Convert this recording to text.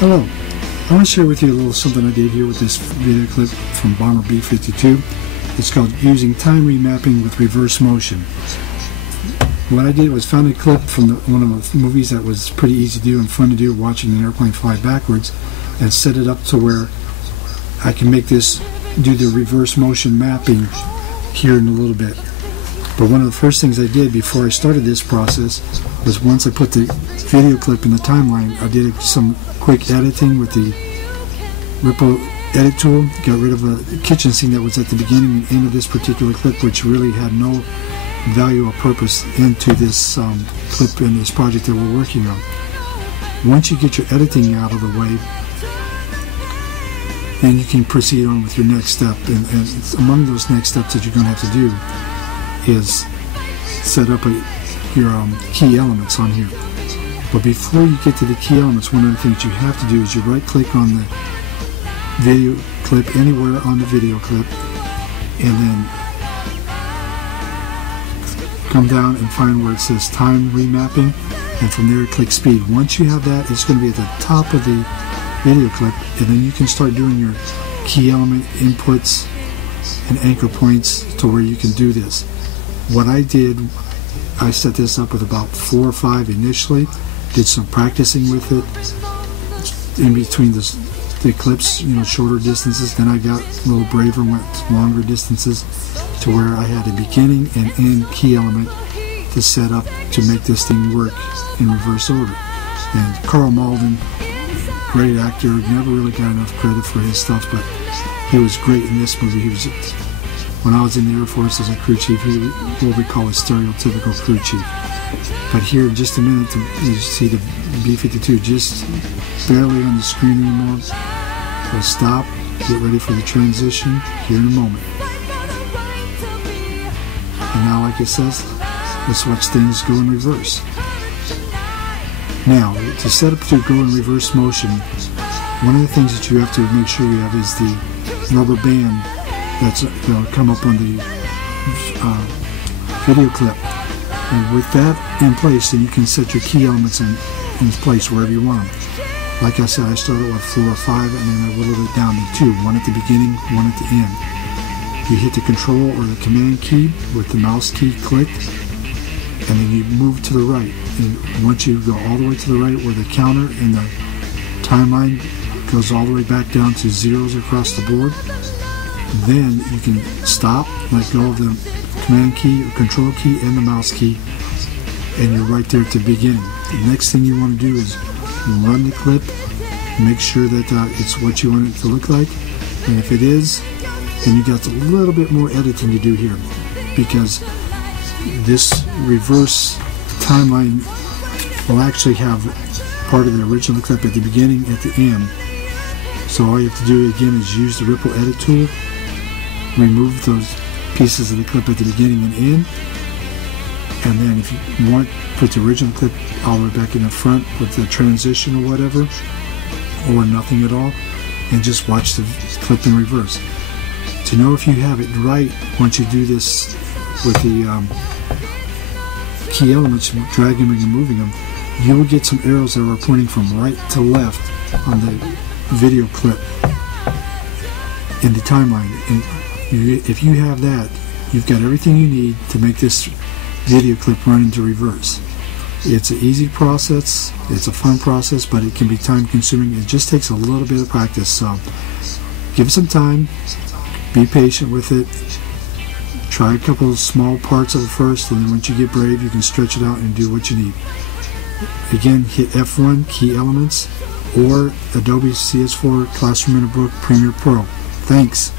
Hello, I want to share with you a little something I did here with this video clip from Bomber B-52. It's called Using Time Remapping with Reverse Motion. What I did was found a clip from one of the movies that was pretty easy to do and fun to do, watching an airplane fly backwards, and set it up to where I can make this do the reverse motion mapping here in a little bit. But one of the first things I did before I started this process was, once I put the video clip in the timeline, I did some quick editing with the Ripple edit tool. Got rid of a kitchen scene that was at the beginning and end of this particular clip, which really had no value or purpose into this clip in this project that we're working on. Once you get your editing out of the way, then you can proceed on with your next step. And among those next steps that you're going to have to do is set up your key elements on here. But before you get to the key elements, one of the things you have to do is you right click on the video clip anywhere on the video clip, and then come down and find where it says time remapping, and from there click speed. Once you have that, it's going to be at the top of the video clip, and then you can start doing your key element inputs and anchor points to where you can do this. What I did, I set this up with about 4 or 5 initially, did some practicing with it in between the clips, shorter distances. Then I got a little braver, went longer distances to where I had a beginning and end key element to set up to make this thing work in reverse order. And Karl Malden, great actor, never really got enough credit for his stuff, but he was great in this movie. When I was in the Air Force as a crew chief, he was what we call a stereotypical crew chief. But here in just a minute, you see the B-52 just barely on the screen anymore. We'll stop, get ready for the transition here in a moment. And now, like it says, let's watch things go in reverse. Now, to set up to go in reverse motion, one of the things that you have to make sure you have is the rubber band that's going to come up on the video clip. And with that in place, then you can set your key elements in place wherever you want them. Like I said, I started with 4 or 5, and then I whittled it down to 2. One at the beginning, one at the end. You hit the control or the command key with the mouse key clicked, and then you move to the right. And once you go all the way to the right, where the counter and the timeline goes all the way back down to zeros across the board, then you can stop, let go of the command key or control key and the mouse key, and you're right there at the beginning. The next thing you want to do is run the clip, make sure that it's what you want it to look like, and if it is, then you got a little bit more editing to do here, because this reverse timeline will actually have part of the original clip at the beginning, at the end. So all you have to do again is use the Ripple edit tool, remove those pieces of the clip at the beginning and end, and then if you want, put the original clip all the way back in the front with the transition or whatever, or nothing at all, and just watch the clip in reverse. To know if you have it right, once you do this with the key elements, dragging them and moving them, you will get some arrows that are pointing from right to left on the video clip in the timeline. And if you have that, you've got everything you need to make this video clip run into reverse. It's an easy process, it's a fun process, but it can be time consuming. It just takes a little bit of practice, so give it some time, be patient with it, try a couple of small parts of it first, and then once you get brave, you can stretch it out and do what you need. Again, hit F1, key elements, or Adobe CS4 Classroom in a Book Premiere Pro. Thanks.